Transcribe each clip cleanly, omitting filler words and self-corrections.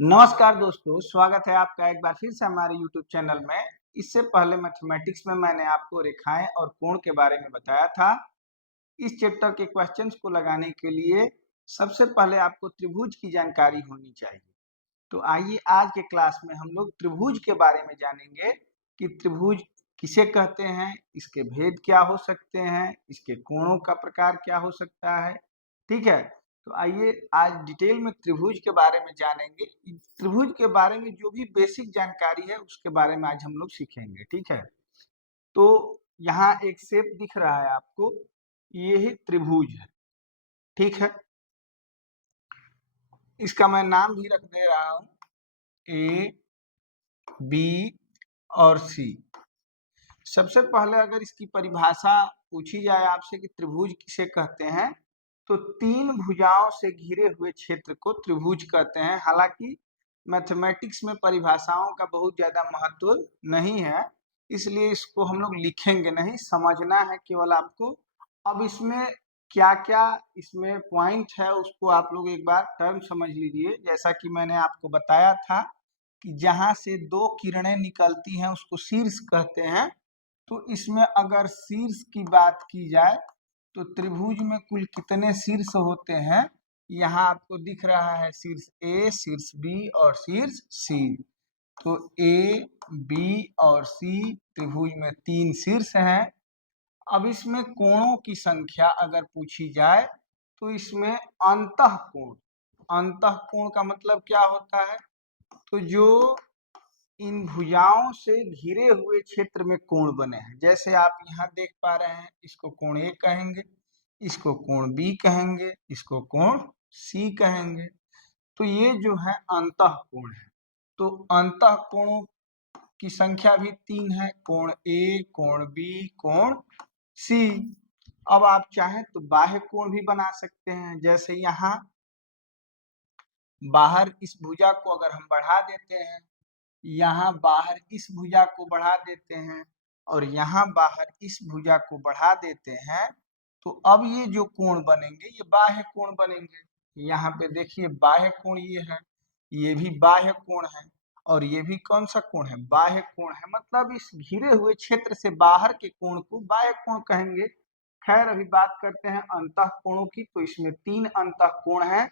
नमस्कार दोस्तों, स्वागत है आपका एक बार फिर से हमारे YouTube चैनल में। इससे पहले मैथमेटिक्स में मैंने आपको रेखाएं और कोण के बारे में बताया था। इस चैप्टर के क्वेश्चंस को लगाने के लिए सबसे पहले आपको त्रिभुज की जानकारी होनी चाहिए। तो आइए आज के क्लास में हम लोग त्रिभुज के बारे में जानेंगे कि त्रिभुज किसे कहते हैं, इसके भेद क्या हो सकते हैं, इसके कोणों का प्रकार क्या हो सकता है। ठीक है, तो आइए आज डिटेल में त्रिभुज के बारे में जानेंगे। त्रिभुज के बारे में जो भी बेसिक जानकारी है उसके बारे में आज हम लोग सीखेंगे। ठीक है, तो यहाँ एक शेप दिख रहा है आपको, ये ही त्रिभुज है। ठीक है, इसका मैं नाम भी रख दे रहा हूँ, ए बी और सी। सबसे पहले अगर इसकी परिभाषा पूछी जाए आपसे कि त्रिभुज किसे कहते हैं, तो तीन भुजाओं से घिरे हुए क्षेत्र को त्रिभुज कहते हैं। हालांकि मैथमेटिक्स में परिभाषाओं का बहुत ज्यादा महत्व नहीं है, इसलिए इसको हम लोग लिखेंगे नहीं, समझना है केवल आपको। अब इसमें क्या क्या इसमें पॉइंट है उसको आप लोग एक बार टर्म समझ लीजिए। जैसा कि मैंने आपको बताया था कि जहां से दो किरणें निकलती हैं उसको शीर्ष कहते हैं। तो इसमें अगर शीर्ष की बात की जाए तो त्रिभुज में कुल कितने शीर्ष होते हैं, यहाँ आपको दिख रहा है शीर्ष ए, शीर्ष बी और शीर्ष सी। तो ए, बी और सी त्रिभुज में तीन शीर्ष हैं। अब इसमें कोणों की संख्या अगर पूछी जाए तो इसमें अंतःकोण, अंतःकोण का मतलब क्या होता है, तो जो इन भुजाओं से घिरे हुए क्षेत्र में कोण बने हैं। जैसे आप यहाँ देख पा रहे हैं, इसको कोण ए कहेंगे, इसको कोण बी कहेंगे, इसको कोण सी कहेंगे। तो ये जो है अंतःकोण है। तो अंतःकोणों की संख्या भी तीन है, कोण ए, कोण बी, कोण सी। अब आप चाहें तो बाह्य कोण भी बना सकते हैं। जैसे यहाँ बाहर इस भुजा को अगर हम बढ़ा देते हैं, यहाँ बाहर इस भुजा को बढ़ा देते हैं और यहाँ बाहर इस भुजा को बढ़ा देते हैं, तो अब ये जो कोण बनेंगे ये बाह्य कोण बनेंगे। यहाँ पे देखिए बाह्य कोण ये है, ये भी बाह्य कोण है और ये भी कौन सा कोण है, बाह्य कोण है। मतलब इस घिरे हुए क्षेत्र से बाहर के कोण को बाह्य कोण कहेंगे। खैर अभी बात करते हैं अंतःकोणों की। तो इसमें तीन अंतःकोण हैं,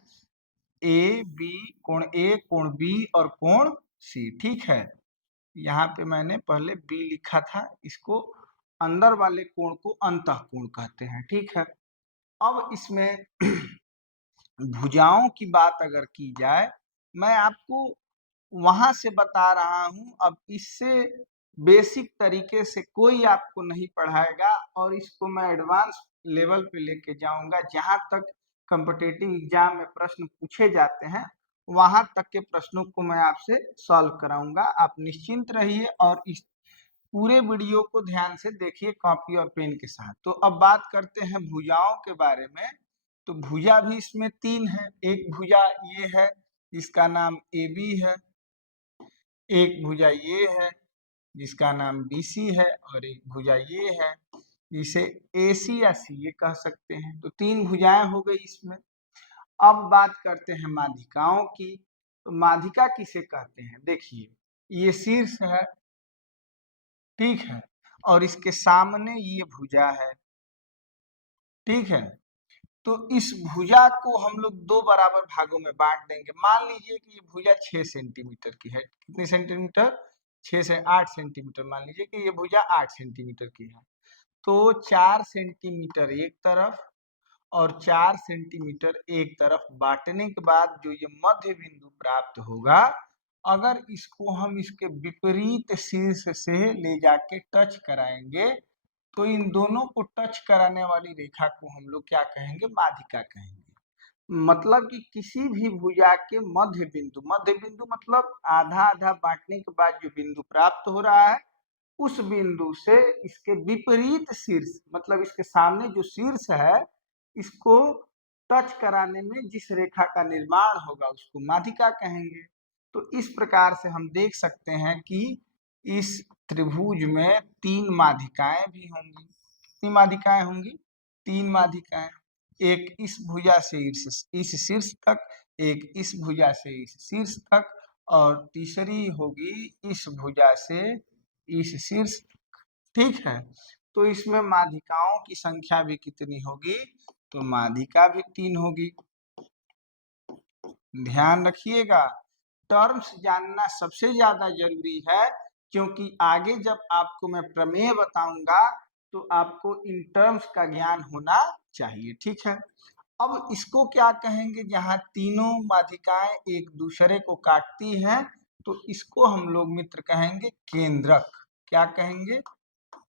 ए बी, कोण ए, कोण बी और कोण सी। ठीक है, यहाँ पे मैंने पहले बी लिखा था, इसको अंदर वाले कोण को अंतःकोण कहते हैं। ठीक है, अब इसमें भुजाओं की बात अगर की जाए, मैं आपको वहां से बता रहा हूं, अब इससे बेसिक तरीके से कोई आपको नहीं पढ़ाएगा और इसको मैं एडवांस लेवल पे लेके जाऊंगा। जहां तक कॉम्पिटिटिव एग्जाम में प्रश्न पूछे जाते हैं वहां तक के प्रश्नों को मैं आपसे सॉल्व कराऊंगा। आप निश्चिंत रहिए और इस पूरे वीडियो को ध्यान से देखिए कॉपी और पेन के साथ। तो अब बात करते हैं भुजाओं के बारे में। तो भुजा भी इसमें तीन है। एक भुजा ये है, इसका नाम ए बी है। एक भुजा ये है जिसका नाम बी सी है और एक भुजा ये है जिसे ए सी या सी ए कह सकते हैं। तो तीन भुजाएं हो गई इसमें। अब बात करते हैं माध्यिकाओं की। तो माध्यिका किसे कहते हैं, देखिए ये शीर्ष है, ठीक है, और इसके सामने ये भुजा है। ठीक है, तो इस भुजा को हम लोग दो बराबर भागों में बांट देंगे। मान लीजिए कि ये भुजा 6 सेंटीमीटर की है। कितनी सेंटीमीटर, 6 से 8 सेंटीमीटर। मान लीजिए कि ये भुजा 8 सेंटीमीटर की है। तो 4 सेंटीमीटर एक तरफ और 4 सेंटीमीटर एक तरफ बांटने के बाद जो ये मध्य बिंदु प्राप्त होगा, अगर इसको हम इसके विपरीत शीर्ष से ले जाके टच कराएंगे तो इन दोनों को टच कराने वाली रेखा को हम लोग क्या कहेंगे, माध्यिका कहेंगे। मतलब कि किसी भी भुजा के मध्य बिंदु, मध्य बिंदु मतलब आधा आधा बांटने के बाद जो बिंदु प्राप्त हो रहा है, उस बिंदु से इसके विपरीत शीर्ष मतलब इसके सामने जो शीर्ष है, इसको टच कराने में जिस रेखा का निर्माण होगा उसको माध्यिका कहेंगे। तो इस प्रकार से हम देख सकते हैं कि इस त्रिभुज में तीन माध्यिकाएं भी होंगी। कितनी माध्यिकाएं होंगी, तीन माध्यिकाएं। एक इस भुजा से इस शीर्ष तक, एक इस भुजा से इस शीर्ष तक, और तीसरी होगी इस भुजा से इस शीर्ष। ठीक है, तो इसमें माध्यिकाओं की संख्या भी कितनी होगी, तो माध्यिका भी 3 होगी। ध्यान रखिएगा, टर्म्स जानना सबसे ज्यादा जरूरी है, क्योंकि आगे जब आपको मैं प्रमेय बताऊंगा तो आपको इन टर्म्स का ज्ञान होना चाहिए। ठीक है, अब इसको क्या कहेंगे, जहां तीनों माध्यिकाएं एक दूसरे को काटती हैं तो इसको हम लोग मित्र कहेंगे केंद्रक। क्या कहेंगे,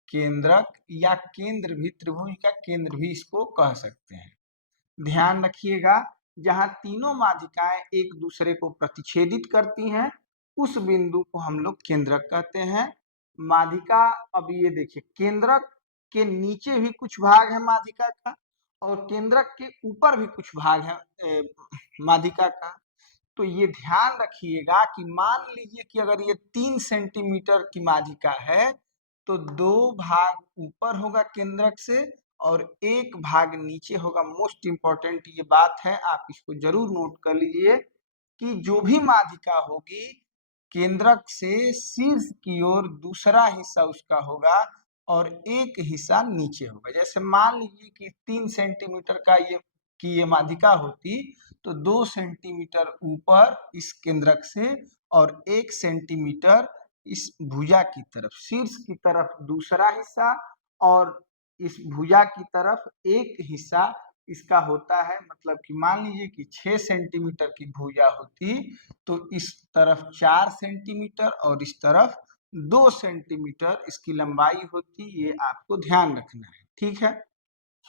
केंद्रक, या केंद्र भी, त्रिभुज का केंद्र भी इसको कह सकते हैं। ध्यान रखिएगा, जहां तीनों माध्यिकाएं एक दूसरे को प्रतिच्छेदित करती हैं उस बिंदु को हम लोग केंद्रक कहते हैं। माध्यिका, अब ये देखिए, केंद्रक के नीचे भी कुछ भाग है माध्यिका का, और केंद्रक के ऊपर भी कुछ भाग है माध्यिका का। तो ये ध्यान रखिएगा कि मान लीजिए कि अगर ये 3 सेंटीमीटर की माध्यिका है तो 2 भाग ऊपर होगा केंद्रक से और 1 भाग नीचे होगा। मोस्ट इंपॉर्टेंट ये बात है, आप इसको जरूर नोट कर लीजिए कि जो भी माध्यिका होगी केंद्रक से शीर्ष की ओर दूसरा हिस्सा उसका होगा और एक हिस्सा नीचे होगा। जैसे मान लीजिए कि 3 सेंटीमीटर का ये माध्यिका होती तो 2 सेंटीमीटर ऊपर इस केंद्रक से और 1 सेंटीमीटर इस भुजा की तरफ, शीर्ष की तरफ दूसरा हिस्सा और इस भुजा की तरफ एक हिस्सा इसका होता है। मतलब कि मान लीजिए कि 6 सेंटीमीटर की भुजा होती तो इस तरफ 4 सेंटीमीटर और इस तरफ 2 सेंटीमीटर इसकी लंबाई होती। ये आपको ध्यान रखना है। ठीक है,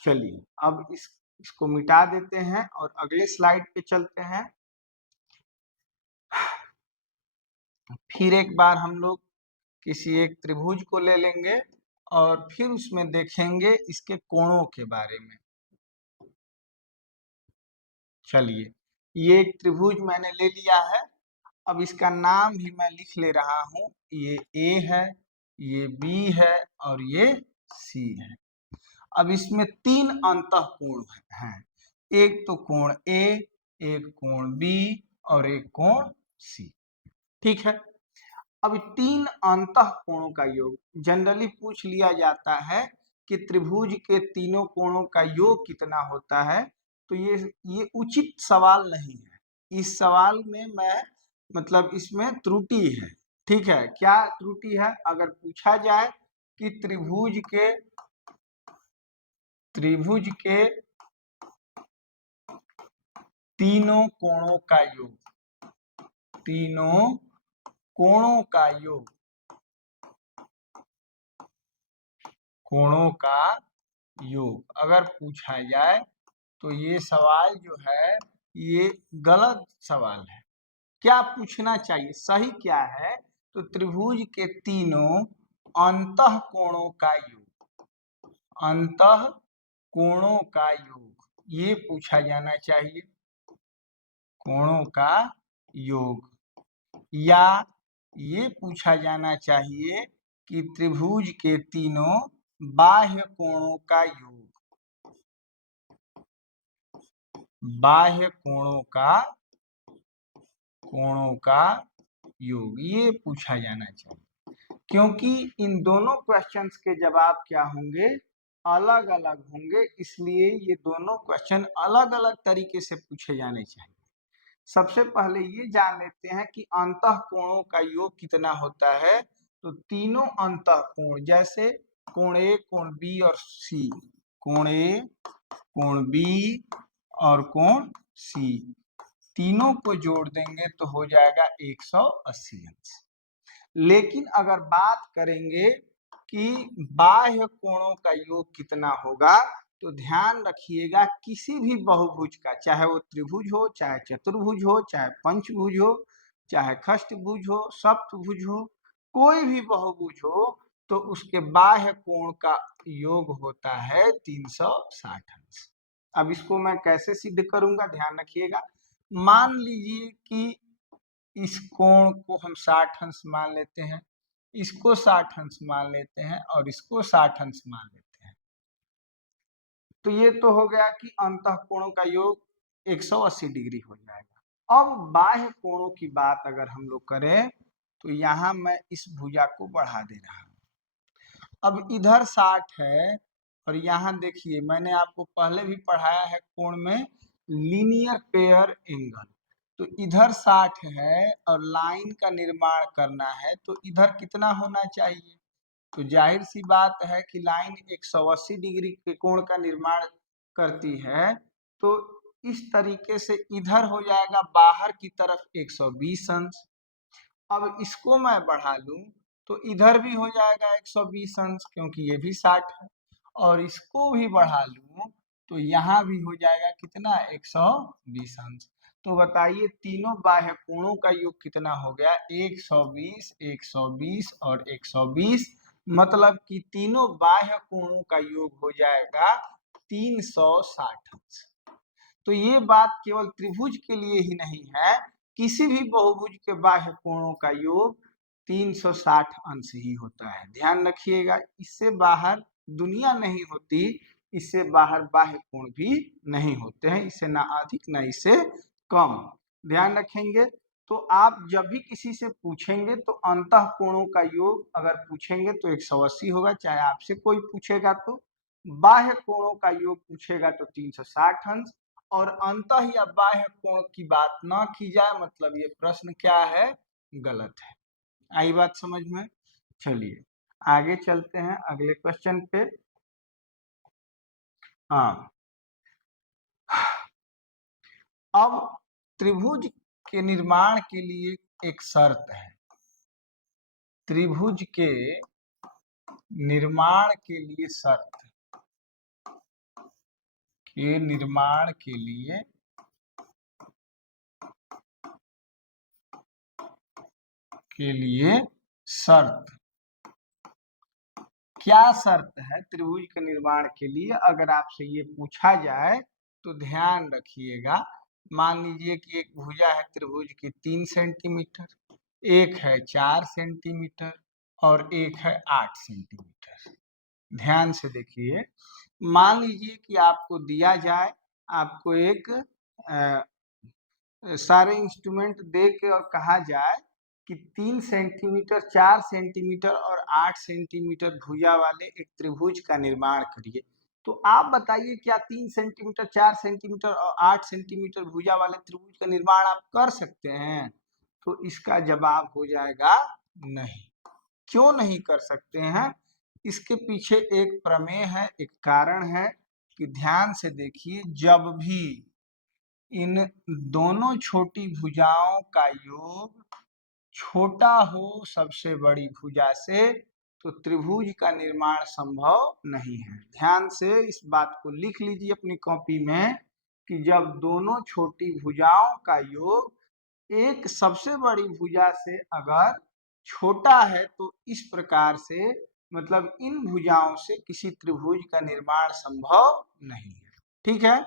चलिए अब इसको मिटा देते हैं और अगले स्लाइड पे चलते हैं। फिर एक बार हम लोग किसी एक त्रिभुज को ले लेंगे और फिर उसमें देखेंगे इसके कोणों के बारे में। चलिए, ये एक त्रिभुज मैंने ले लिया है, अब इसका नाम भी मैं लिख ले रहा हूं। ये ए है, ये बी है और ये सी है। अब इसमें 3 अंतःकोण हैं, एक तो कोण ए, एक कोण बी और एक कोण सी। ठीक है, अब 3 अंतःकोणों का योग जनरली पूछ लिया जाता है कि त्रिभुज के तीनों कोणों का योग कितना होता है। तो ये उचित सवाल नहीं है, इस सवाल में मैं मतलब इसमें त्रुटि है। ठीक है, क्या त्रुटि है, अगर पूछा जाए कि त्रिभुज के तीनों कोणों का योग, तीनों कोणों का योग, कोणों का योग अगर पूछा जाए तो ये सवाल जो है ये गलत सवाल है। क्या पूछना चाहिए, सही क्या है, तो त्रिभुज के तीनों अंतःकोणों का योग, अंतःकोणों का योग ये पूछा जाना चाहिए। कोणों का योग, या ये पूछा जाना चाहिए कि त्रिभुज के तीनों बाह्य कोणों का योग, बाह्य कोणों का योग ये पूछा जाना चाहिए। क्योंकि इन दोनों क्वेश्चंस के जवाब क्या होंगे, अलग अलग होंगे, इसलिए ये दोनों क्वेश्चन अलग अलग तरीके से पूछे जाने चाहिए। सबसे पहले ये जान लेते हैं कि अंतःकोणों का योग कितना होता है। तो तीनों अंतःकोण, जैसे कोण ए, कोण बी और सी, कोण ए, कोण बी और कोण सी, तीनों को जोड़ देंगे तो हो जाएगा 180 अंश। लेकिन अगर बात करेंगे कि बाह्य कोणों का योग कितना होगा, तो ध्यान रखिएगा किसी भी बहुभुज का, चाहे वो त्रिभुज हो, चाहे चतुर्भुज हो, चाहे पंचभुज हो, चाहे खष्टभुज हो, सप्तभुज हो, कोई भी बहुभुज हो, तो उसके बाह्य कोण का योग होता है 360 अंश। अब इसको मैं कैसे सिद्ध करूंगा, ध्यान रखिएगा। मान लीजिए कि इस कोण को हम 60 अंश मान लेते हैं, इसको 60 अंश मान लेते हैं और इसको 60 अंश मान लेते हैं। तो ये तो हो गया कि अंतः कोणों का योग 180 डिग्री हो जाएगा। अब बाह्य कोणों की बात अगर हम लोग करें तो यहाँ मैं इस भुजा को बढ़ा दे रहा हूँ। अब इधर 60 है और यहाँ देखिए मैंने आपको पहले भी पढ़ाया है कोण में लीनियर पेयर एंगल। तो इधर 60 है और लाइन का निर्माण करना है तो इधर कितना होना चाहिए? तो जाहिर सी बात है कि लाइन 180 डिग्री के कोण का निर्माण करती है। तो इस तरीके से इधर हो जाएगा बाहर की तरफ 120 अंश। अब इसको मैं बढ़ा लूं तो इधर भी हो जाएगा 120 अंश क्योंकि ये भी 60 है। और इसको भी बढ़ा लूं तो यहाँ भी हो जाएगा कितना 120 अंश। तो बताइए तीनों बाह्य कोणों का योग कितना हो गया 120, 120 और 120। मतलब कि तीनों बाह्य कोणों का योग हो जाएगा 360 अंश। तो ये बात केवल त्रिभुज के लिए ही नहीं है, किसी भी बहुभुज के बाह्य कोणों का योग 360 अंश ही होता है। ध्यान रखिएगा, इससे बाहर दुनिया नहीं होती, इससे बाहर बाह्य कोण भी नहीं होते हैं, इससे ना अधिक ना इससे कम। ध्यान रखेंगे। तो आप जब भी किसी से पूछेंगे तो अंतः कोणों का योग अगर पूछेंगे तो 180 होगा, चाहे आपसे कोई पूछेगा तो। बाह्य कोणों का योग पूछेगा तो 360 अंश। और अंतः या बाह्य कोण की बात न की जाए, मतलब ये प्रश्न क्या है, गलत है। आई बात समझ में? चलिए आगे चलते हैं अगले क्वेश्चन पे। हाँ, अब त्रिभुज के निर्माण के लिए एक शर्त है। त्रिभुज के निर्माण के लिए शर्त के निर्माण के लिए शर्त क्या शर्त है त्रिभुज के निर्माण के लिए? अगर आपसे ये पूछा जाए तो ध्यान रखिएगा। मान लीजिए कि एक भुजा है त्रिभुज की 3 सेंटीमीटर, एक है 4 सेंटीमीटर और एक है 8 सेंटीमीटर। ध्यान से देखिए, मान लीजिए कि आपको दिया जाए, आपको एक सारे इंस्ट्रूमेंट दे के और कहा जाए कि 3 सेंटीमीटर, 4 सेंटीमीटर और 8 सेंटीमीटर भुजा वाले एक त्रिभुज का निर्माण करिए। तो आप बताइए क्या 3 सेंटीमीटर, 4 सेंटीमीटर और 8 सेंटीमीटर भुजा वाले त्रिभुज का निर्माण आप कर सकते हैं? तो इसका जवाब हो जाएगा नहीं। क्यों नहीं कर सकते हैं? इसके पीछे एक प्रमेय है, एक कारण है कि ध्यान से देखिए, जब भी इन दोनों छोटी भुजाओं का योग छोटा हो सबसे बड़ी भुजा से, तो त्रिभुज का निर्माण संभव नहीं है। ध्यान से इस बात को लिख लीजिए अपनी कॉपी में कि जब दोनों छोटी भुजाओं का योग एक सबसे बड़ी भुजा से अगर छोटा है तो इस प्रकार से, मतलब इन भुजाओं से किसी त्रिभुज का निर्माण संभव नहीं है। ठीक है।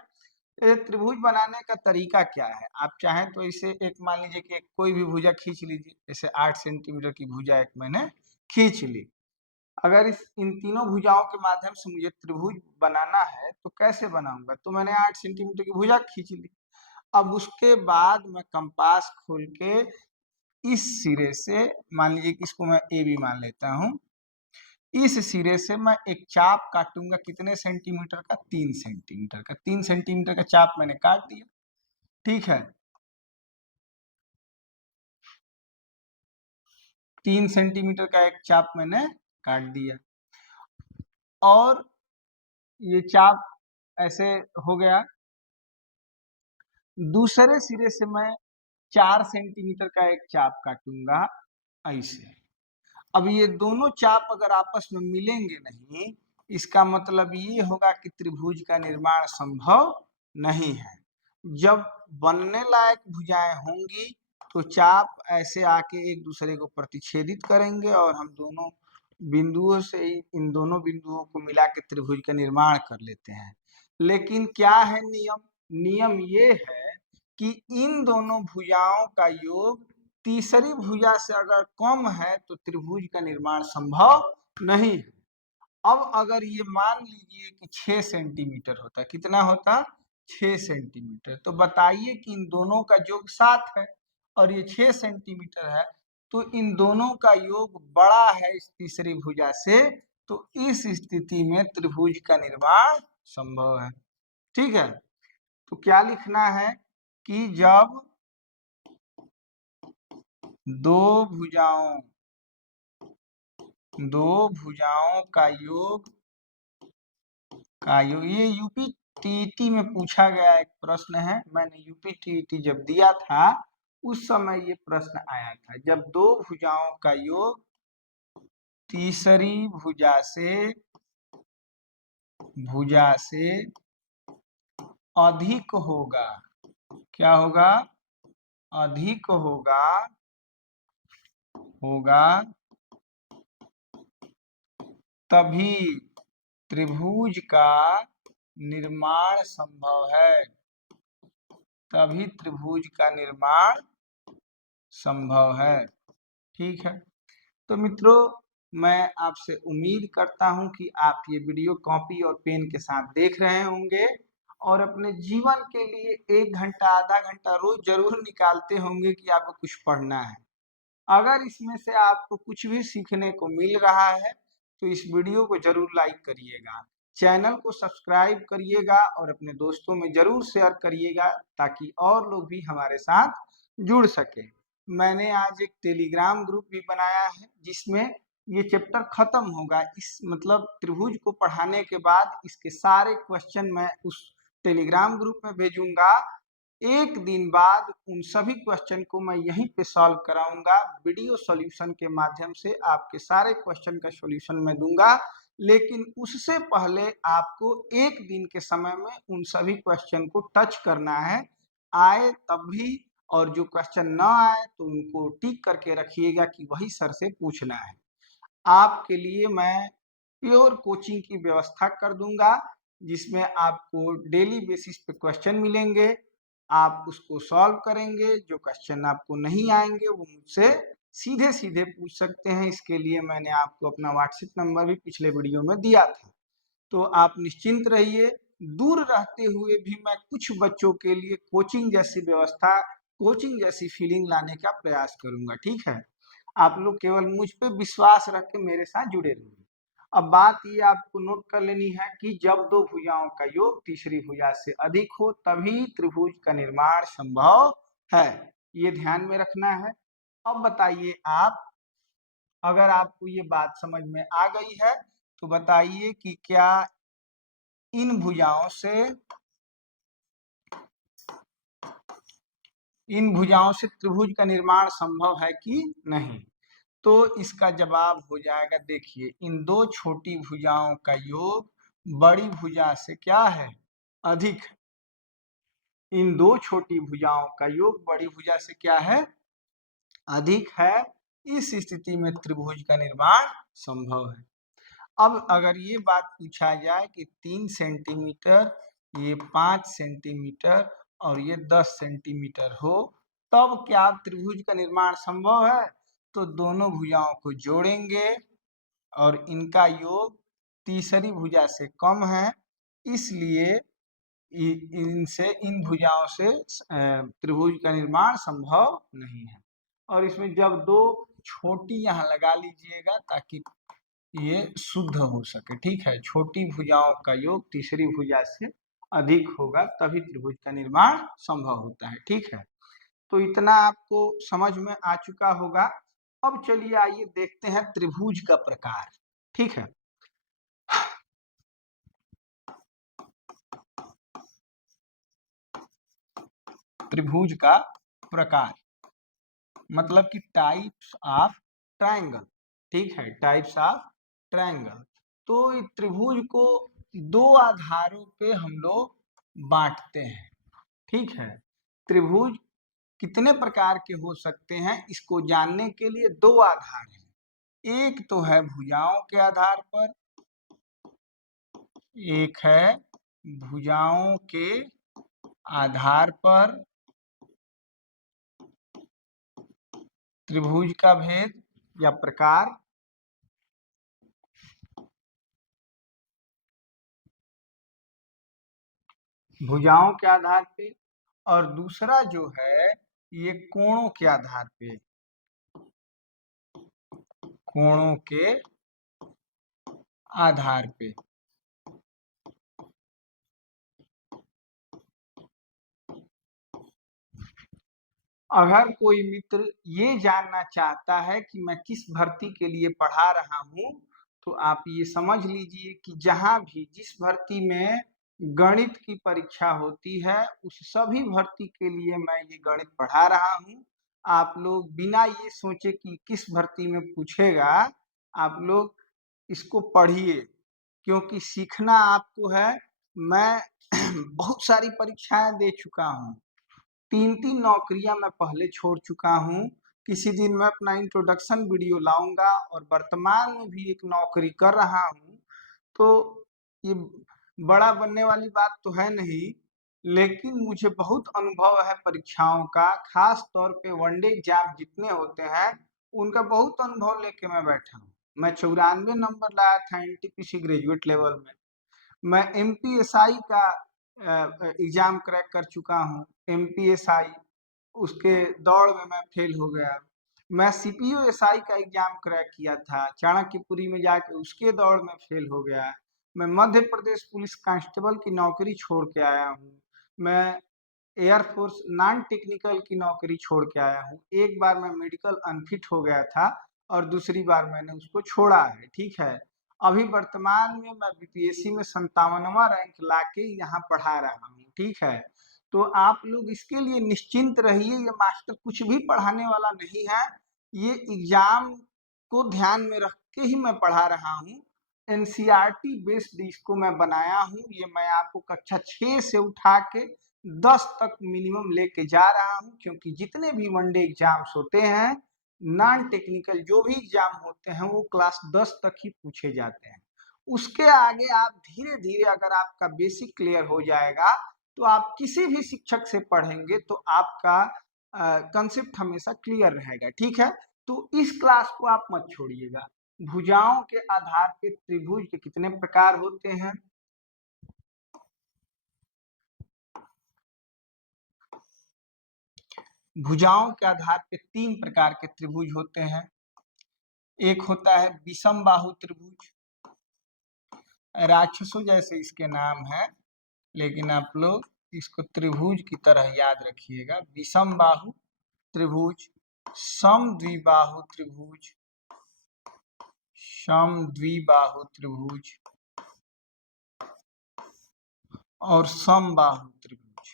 त्रिभुज बनाने का तरीका क्या है? आप चाहें तो इसे एक मान लीजिए कि कोई भी भुजा खींच लीजिए। जैसे 8 सेंटीमीटर की भुजा एक मैंने खींच ली। अगर इन तीनों भुजाओं के माध्यम से मुझे त्रिभुज बनाना है तो कैसे बनाऊंगा? तो मैंने 8 सेंटीमीटर की भुजा खींच ली। अब उसके बाद मैं कंपास खोल के इस सिरे से, मान लीजिए कि इसको मैं ए बी मान लेता हूँ, इस सिरे से मैं एक चाप काटूंगा। कितने सेंटीमीटर का? 3 सेंटीमीटर का। 3 सेंटीमीटर का चाप मैंने काट दिया। ठीक है, 3 सेंटीमीटर का एक चाप मैंने काट दिया और ये चाप ऐसे हो गया। दूसरे सिरे से मैं 4 सेंटीमीटर का एक चाप काटूंगा ऐसे। अब ये दोनों चाप अगर आपस में मिलेंगे नहीं, इसका मतलब ये होगा कि त्रिभुज का निर्माण संभव नहीं है। जब बनने लायक भुजाएं होंगी तो चाप ऐसे आके एक दूसरे को प्रतिच्छेदित करेंगे और हम दोनों बिंदुओं से इन दोनों बिंदुओं को मिला के त्रिभुज का निर्माण कर लेते हैं। लेकिन क्या है नियम? नियम ये है कि इन दोनों भुजाओं का योग तीसरी भुजा से अगर कम है तो त्रिभुज का निर्माण संभव नहीं है। अब अगर ये मान लीजिए कि 6 सेंटीमीटर होता, कितना होता, 6 सेंटीमीटर, तो बताइए कि इन दोनों का योग 7 है और ये 6 सेंटीमीटर है, तो इन दोनों का योग बड़ा है इस तीसरी भुजा से, तो इस स्थिति में त्रिभुज का निर्माण संभव है। ठीक है, तो क्या लिखना है कि जब दो भुजाओं का योग ये यूपी टीईटी में पूछा गया एक प्रश्न है। मैंने यूपी टीईटी जब दिया था उस समय ये प्रश्न आया था, जब दो भुजाओं का योग तीसरी भुजा से अधिक होगा, क्या होगा, अधिक होगा तभी त्रिभुज का निर्माण संभव है, तभी त्रिभुज का निर्माण संभव है। ठीक है, तो मित्रों मैं आपसे उम्मीद करता हूं कि आप ये वीडियो कॉपी और पेन के साथ देख रहे होंगे और अपने जीवन के लिए 1 घंटा आधा घंटा रोज जरूर निकालते होंगे कि आपको कुछ पढ़ना है। अगर इसमें से आपको कुछ भी सीखने को मिल रहा है तो इस वीडियो को जरूर लाइक करिएगा, चैनल को सब्सक्राइब करिएगा और अपने दोस्तों में जरूर शेयर करिएगा ताकि और लोग भी हमारे साथ जुड़ सके। मैंने आज एक टेलीग्राम ग्रुप भी बनाया है जिसमें ये चैप्टर खत्म होगा, इस मतलब त्रिभुज को पढ़ाने के बाद इसके सारे क्वेश्चन मैं उस टेलीग्राम ग्रुप में भेजूंगा। एक दिन बाद उन सभी क्वेश्चन को मैं यहीं पे सॉल्व कराऊंगा, वीडियो सॉल्यूशन के माध्यम से आपके सारे क्वेश्चन का सॉल्यूशन मैं दूंगा। लेकिन उससे पहले आपको एक दिन के समय में उन सभी क्वेश्चन को टच करना है, आए तब भी, और जो क्वेश्चन ना आए तो उनको टिक करके रखिएगा कि वही सर से पूछना है। आपके लिए मैं प्योर कोचिंग की व्यवस्था कर दूंगा जिसमें आपको डेली बेसिस पे क्वेश्चन मिलेंगे, आप उसको सॉल्व करेंगे, जो क्वेश्चन आपको नहीं आएंगे वो मुझसे सीधे सीधे पूछ सकते हैं। इसके लिए मैंने आपको अपना व्हाट्सएप नंबर भी पिछले वीडियो में दिया था, तो आप निश्चिंत रहिए। दूर रहते हुए भी मैं कुछ बच्चों के लिए कोचिंग जैसी व्यवस्था, कोचिंग जैसी फीलिंग लाने का प्रयास करूंगा। ठीक है, आप लोग केवल मुझ पे विश्वास रख के मेरे साथ जुड़े रहिए। अब बात ये आपको नोट कर लेनी है कि जब दो भुजाओं का योग तीसरी भुजा से अधिक हो तभी त्रिभुज का निर्माण संभव है, ये ध्यान में रखना है। अब बताइए आप, अगर आपको ये बात समझ में आ गई है तो बताइए कि क्या इन भुजाओं से त्रिभुज का निर्माण संभव है कि नहीं। तो इसका जवाब हो जाएगा, देखिए इन दो छोटी भुजाओं का योग बड़ी भुजा से क्या है, अधिक। इन दो छोटी भुजाओं का योग बड़ी भुजा से क्या है, अधिक है। इस स्थिति में त्रिभुज का निर्माण संभव है। अब अगर ये बात पूछा जाए कि 3 सेंटीमीटर, ये 5 सेंटीमीटर और ये 10 सेंटीमीटर हो, तब क्या त्रिभुज का निर्माण संभव है। तो दोनों भुजाओं को जोड़ेंगे और इनका योग तीसरी भुजा से कम है, इसलिए इनसे इन भुजाओं से त्रिभुज का निर्माण संभव नहीं है। और इसमें जब दो छोटी यहाँ लगा लीजिएगा ताकि ये शुद्ध हो सके। ठीक है, छोटी भुजाओं का योग तीसरी भुजा से अधिक होगा तभी त्रिभुज का निर्माण संभव होता है। ठीक है, तो इतना आपको समझ में आ चुका होगा। अब चलिए आइए देखते हैं त्रिभुज का प्रकार। ठीक है, त्रिभुज का प्रकार मतलब कि टाइप्स ऑफ ट्रायंगल। ठीक है, टाइप्स ऑफ ट्रायंगल। तो त्रिभुज को दो आधारों पे हम लोग बांटते हैं। ठीक है, त्रिभुज कितने प्रकार के हो सकते हैं इसको जानने के लिए दो आधार हैं। एक तो है भुजाओं के आधार पर, एक है भुजाओं के आधार पर त्रिभुज का भेद या प्रकार, भुजाओं के आधार पे, और दूसरा जो है ये कोणों के आधार पे, कोणों के आधार पे। अगर कोई मित्र ये जानना चाहता है कि मैं किस भर्ती के लिए पढ़ा रहा हूँ, तो आप ये समझ लीजिए कि जहाँ भी जिस भर्ती में गणित की परीक्षा होती है उस सभी भर्ती के लिए मैं ये गणित पढ़ा रहा हूँ। आप लोग बिना ये सोचे कि किस भर्ती में पूछेगा, आप लोग इसको पढ़िए, क्योंकि सीखना आपको है। मैं बहुत सारी परीक्षाएं दे चुका हूँ, 3-3 नौकरियां मैं पहले छोड़ चुका हूँ। किसी दिन मैं अपना इंट्रोडक्शन वीडियो लाऊंगा, और वर्तमान में भी एक नौकरी कर रहा हूँ। तो ये बड़ा बनने वाली बात तो है नहीं, लेकिन मुझे बहुत अनुभव है परीक्षाओं का, खास तौर पे वनडे एग्जाम जितने होते हैं उनका बहुत अनुभव लेके मैं बैठा हूँ। मैं 94 नंबर लाया था एनटीपीसी ग्रेजुएट लेवल में। मैं एमपीएसआई का एग्जाम क्रैक कर चुका हूँ। एमपीएसआई, उसके दौड़ में मैं फेल हो गया। मैं सीपीओ एसआई का एग्जाम क्रैक किया था, चाणक्यपुरी में जाके उसके दौड़ में फेल हो गया। मैं मध्य प्रदेश पुलिस कांस्टेबल की नौकरी छोड़ के आया हूँ। मैं एयरफोर्स नॉन टेक्निकल की नौकरी छोड़ के आया हूँ। एक बार मैं मेडिकल अनफिट हो गया था, और दूसरी बार मैंने उसको छोड़ा है। ठीक है, अभी वर्तमान में मैं बीपीएससी में 57वां रैंक लाके यहाँ पढ़ा रहा हूँ। ठीक है, तो आप लोग इसके लिए निश्चिंत रहिए, ये मास्टर कुछ भी पढ़ाने वाला नहीं है। ये एग्जाम को ध्यान में रख के ही मैं पढ़ा रहा हूँ। एनसीईआरटी बेस्ड इसको मैं बनाया हूँ। ये मैं आपको कक्षा 6 से उठा के 10 तक मिनिमम लेके जा रहा हूँ, क्योंकि जितने भी वनडे एग्जाम्स होते हैं, नॉन टेक्निकल जो भी एग्जाम होते हैं, वो क्लास 10 तक ही पूछे जाते हैं। उसके आगे आप धीरे धीरे, अगर आपका बेसिक क्लियर हो जाएगा, तो आप किसी भी शिक्षक से पढ़ेंगे तो आपका कंसेप्ट हमेशा क्लियर रहेगा। ठीक है, तो इस क्लास को आप मत छोड़िएगा। भुजाओं के आधार पे त्रिभुज के कितने प्रकार होते हैं? भुजाओं के आधार पे 3 प्रकार के त्रिभुज होते हैं। एक होता है विषम बाहु त्रिभुज, राक्षसों जैसे इसके नाम है, लेकिन आप लोग इसको त्रिभुज की तरह याद रखिएगा। विषम बाहु त्रिभुज, सम द्विबाहु त्रिभुज, सम द्विबाहु त्रिभुज, और समबाहु त्रिभुज।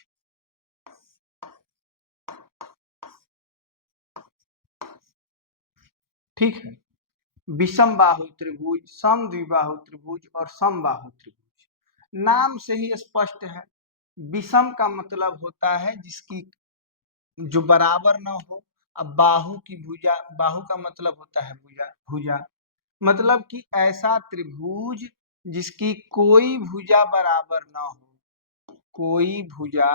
ठीक है, विषम बाहु त्रिभुज, सम द्विबाहु त्रिभुज और समबाहु त्रिभुज। नाम से ही स्पष्ट है। विषम का मतलब होता है जिसकी जो बराबर ना हो। अब बाहु की भुजा, बाहु का मतलब होता है भुजा, भुजा मतलब कि ऐसा त्रिभुज जिसकी कोई भुजा बराबर ना हो, कोई भुजा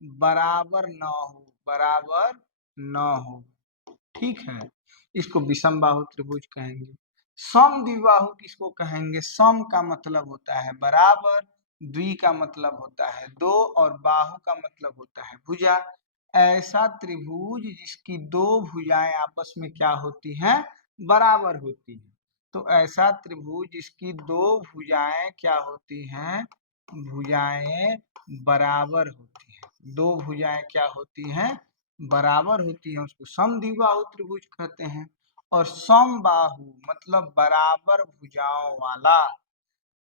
बराबर न हो, बराबर न हो। ठीक है, इसको विषम बाहु त्रिभुज कहेंगे। सम द्विबाहु किसको कहेंगे? सम का मतलब होता है बराबर, द्वि का मतलब होता है दो, और बाहु का मतलब होता है भुजा। ऐसा त्रिभुज जिसकी दो भुजाएं आपस में क्या होती हैं? बराबर होती हैं। तो ऐसा त्रिभुज जिसकी दो भुजाएं क्या होती हैं? भुजाएं बराबर होती हैं। दो भुजाएं क्या होती हैं? बराबर होती है, उसको समद्विबाहु त्रिभुज कहते हैं। और समबाहु मतलब बराबर भुजाओं वाला,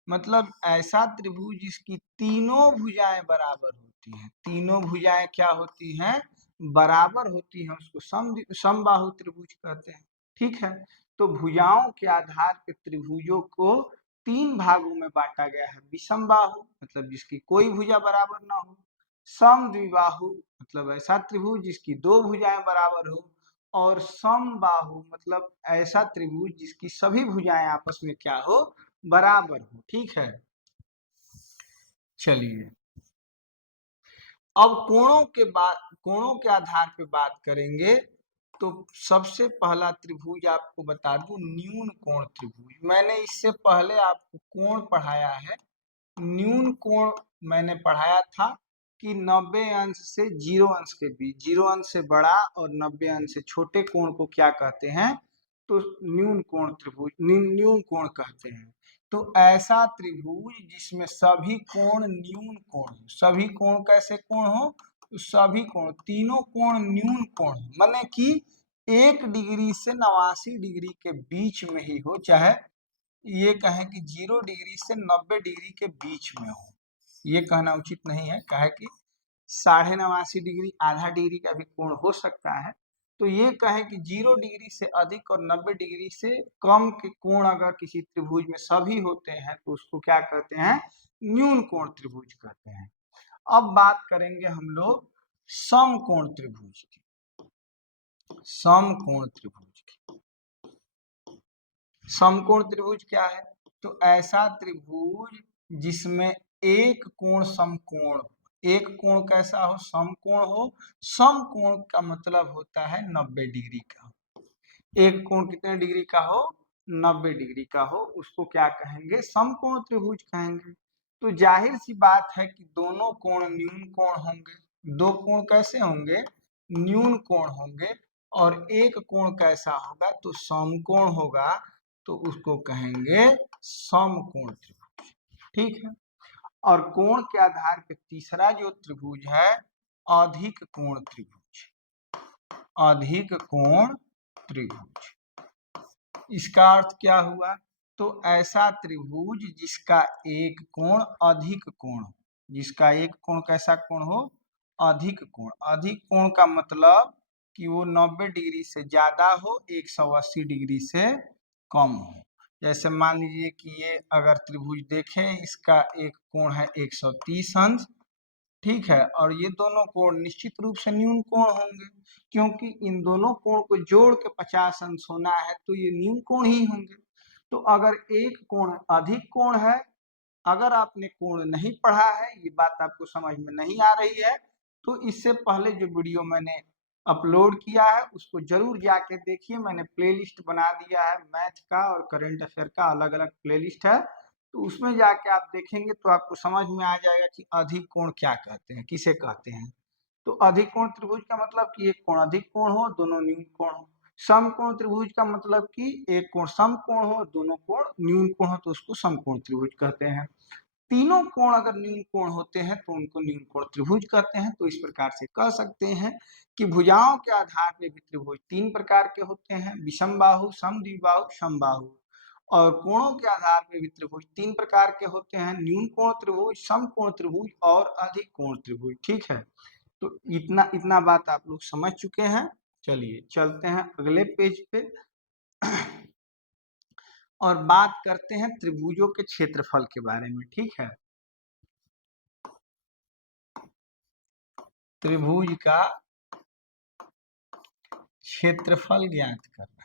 मतलब ऐसा त्रिभुज जिसकी तीनों भुजाएं बराबर होती हैं। तीनों भुजाएं क्या होती हैं? बराबर होती हैं, उसको समबाहु त्रिभुज कहते हैं। ठीक है, तो भुजाओं के आधार पर त्रिभुजों को 3 भागों में बांटा गया है। विषम बाहु मतलब जिसकी कोई भुजा बराबर ना हो, समद्विबाहु मतलब ऐसा त्रिभुज जिसकी दो भुजाएं बराबर हो, और समबाहु मतलब ऐसा त्रिभुज जिसकी सभी भुजाएं आपस में क्या हो? बराबर हो। ठीक है, चलिए अब कोणों के आधार पे बात करेंगे। तो सबसे पहला त्रिभुज आपको बता दूं, न्यून कोण त्रिभुज। मैंने इससे पहले आपको कोण पढ़ाया है, न्यून कोण मैंने पढ़ाया था कि 90 अंश से 0 अंश के बीच, 0 अंश से बड़ा और 90 अंश से छोटे कोण को क्या कहते हैं? तो न्यून कोण त्रिभुज, न्यून कोण कहते हैं। तो ऐसा त्रिभुज जिसमें सभी कोण न्यून कोण हो। सभी कोण कैसे कोण हो? तो सभी कोण, तीनों कोण न्यून कोण हो, माने कि 1 डिग्री से 89 डिग्री के बीच में ही हो, चाहे ये कहें कि 0 डिग्री से 90 डिग्री के बीच में हो। ये कहना उचित नहीं है, कहे कि 89.5 डिग्री, आधा डिग्री का भी कोण हो सकता है। तो ये कहें कि 0 डिग्री से अधिक और 90 डिग्री से कम के कोण अगर किसी त्रिभुज में सभी होते हैं तो उसको क्या कहते हैं? न्यून कोण त्रिभुज कहते हैं। अब बात करेंगे हम लोग समकोण त्रिभुज की। समकोण त्रिभुज की, समकोण त्रिभुज क्या है? तो ऐसा त्रिभुज जिसमें एक कोण समकोण, एक कोण कैसा हो? समकोण हो। समकोण का मतलब होता है 90 डिग्री का। एक कोण कितने डिग्री का हो? 90 डिग्री का हो, उसको क्या कहेंगे? समकोण त्रिभुज कहेंगे। तो जाहिर सी बात है कि दोनों कोण न्यून कोण होंगे। दो कोण कैसे होंगे? न्यून कोण होंगे। और एक कोण कैसा होगा? तो समकोण होगा, तो उसको कहेंगे समकोण त्रिभुज। ठीक है। और कोण के आधार पे तीसरा जो त्रिभुज है, अधिक कोण त्रिभुज। अधिक कोण त्रिभुज, इसका अर्थ क्या हुआ? तो ऐसा त्रिभुज जिसका एक कोण अधिक कोण, जिसका एक कोण कैसा कोण हो? अधिक कोण। अधिक कोण का मतलब कि वो 90 डिग्री से ज्यादा हो, 180 डिग्री से कम हो। जैसे मान लीजिए कि ये अगर त्रिभुज देखें, इसका एक कोण है 130 अंश, ठीक है, और ये दोनों कोण निश्चित रूप से न्यून कोण होंगे, क्योंकि इन दोनों कोण को जोड़ के 50 अंश होना है, तो ये न्यून कोण ही होंगे। तो अगर एक कोण अधिक कोण है, अगर आपने कोण नहीं पढ़ा है, ये बात आपको समझ में नहीं आ रही है, तो इससे पहले जो वीडियो मैंने अपलोड किया है उसको जरूर जाके देखिए। मैंने प्लेलिस्ट बना दिया है, मैथ का और करंट अफेयर का अलग अलग प्लेलिस्ट है, तो उसमें जाके आप देखेंगे तो आपको समझ में आ जाएगा कि अधिक कोण क्या कहते हैं, किसे कहते हैं। तो अधिक कोण त्रिभुज का मतलब कि एक कोण अधिक कोण हो, दोनों न्यून कोण हो। समकोण त्रिभुज का मतलब कि एक कोण समकोण हो, दोनों कोण न्यून कोण हो, तो उसको समकोण त्रिभुज कहते हैं। तीनों कोण अगर न्यून कोण होते हैं तो उनको न्यून कोण त्रिभुज कहते हैं। तो इस प्रकार से कह सकते हैं कि भुजाओं के आधार पर भी त्रिभुज 3 प्रकार के होते हैं, विषमबाहु, समद्विबाहु, समबाहु। और कोणों के आधार पर भी त्रिभुज 3 प्रकार के होते हैं, न्यून कोण त्रिभुज, समकोण त्रिभुज और अधिक कोण त्रिभुज। ठीक है, तो इतना इतना बात आप लोग समझ चुके हैं। चलिए चलते हैं अगले पेज पे और बात करते हैं त्रिभुजों के क्षेत्रफल के बारे में। ठीक है, त्रिभुज का क्षेत्रफल ज्ञात करना।